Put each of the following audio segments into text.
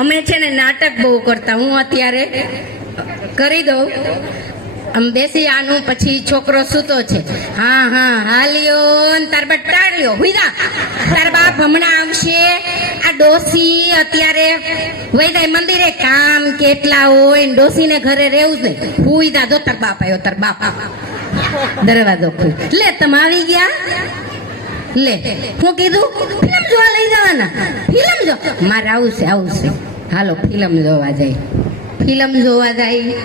અમે છે ને નાટક બહુ કરતા, હું અત્યારે કરી દઉં આમ બેસી આનું, પછી છોકરો સૂતો છે, હા હા હાલ્યો ને તાર બાપ ટાળ્યો હુઈદા, તાર બાપ હમણાં આવશે. આ ડોસી અત્યારે વૈદાય મંદિરે કામ કેટલા હોય, ડોસી ને ઘરે રહેવું જ નહીં, હુઈદા જો તાર બાપ આવ્યો, તાર બાપ દરવાજો ખોલ, લે તમે આવી ગયા, લે હું કીધું ફિલ્મ જોવા લઈ જવાના, ફિલ્મ જો મારે આવું છે, હાલો ફિલ્મ જોવા જાય, ફિલ્મ જોવા જાય.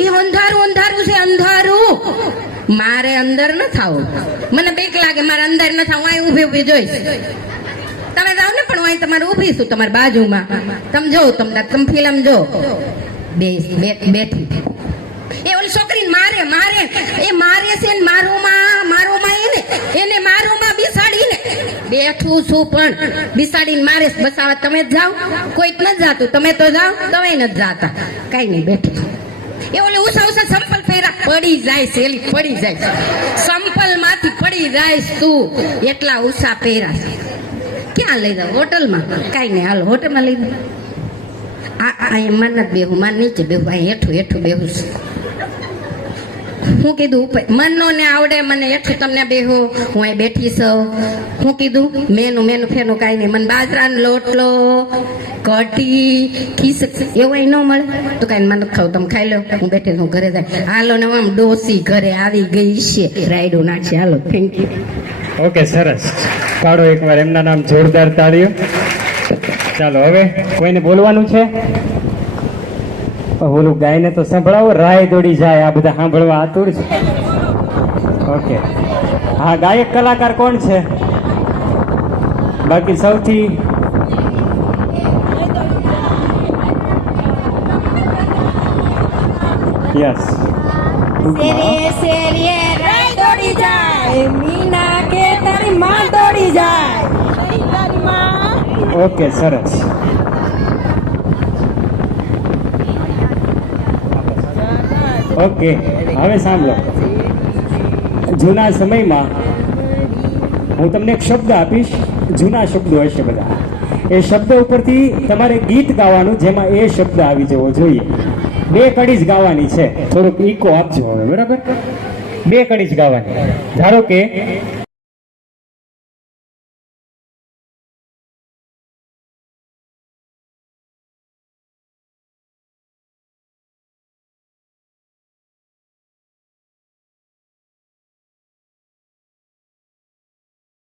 એ અંધારું છે, અંધારું, મારે અંદર ન થાવું, મને બીક લાગે, મારે અંદર ન થાવું, અહીં ઊભી જોઈશ. તમે જાઓ ને, પણ અહીં તમારે ઊભી છું તમારી બાજુમાં, તમે જો, તમે ફિલ્મ જો, બેઠી. એ ઓલી છોકરીને મારે એ મારે છે ને, મારોમાં એને મારોમાં બિસાડીને બેઠું છું, પણ બિસાડીને મારે બસાવા. તમે જ જાઓ, કોઈ જ નથી જાતું, તમે તો જાઓ, તમે નથી જાતા, કઈ નહીં, બેઠી. એ ઓલે ઉષા સંપલ ફેરા પડી જાય, સેલી પડી જાય, સંપલ માંથી પડી જાય તું, એટલા ઉષા પહેરા. ક્યાં લઈ જાવ? હોટલમાં? કઈ નહીં, હાલો હોટલમાં લઈ જાવ. અહીંયા માર નથી બેહું, માર નીચે બેહું, અહીં હેઠું બેહું. હું કીધું ઉપર મનનો ને આવડે, મને હેઠું તમને બેહો, હું અહીં બેઠી છું. હું કીધું મેનું ફેનું કાંઈ નહીં, મને બાજરાનો લોટલો કઢી ખીસ એવું અહીં ન મળે તો કાંઈ મને ખાવ, તમે ખાઈ લો, હું બેઠી હું ઘરે જાય. હાલો ને આમ ડોસી ઘરે આવી ગઈ છે, રાયડું નાખશે. હાલો, થેન્ક યુ. ઓકે, સરસ. પાડો એકવાર એમના નામ જોરદાર તાળીઓ. ચાલો હવે કોઈને બોલવાનું છે? ઓલું ગાયને તો સંભળાવો, રાય દોડી જાય, આ બધા સાંભળવા આતુર છે. ઓકે, હા, ગાયક કલાકાર કોણ છે? બાકી સૌથી યસ, ઓકે, સરસ. ઓકે, હવે સાંભળો. જૂના સમયમાં હું તમને એક શબ્દ આપીશ, જૂના શબ્દો હશે બધા, એ શબ્દ ઉપરથી તમારે ગીત ગાવાનું, જેમાં એ શબ્દ આવી જવો જોઈએ. 2 કડી જ ગાવાની છે, થોડુંક ઈકો આપજો હવે, બરાબર? 2 કડી જ ગાવાની. ધારો કે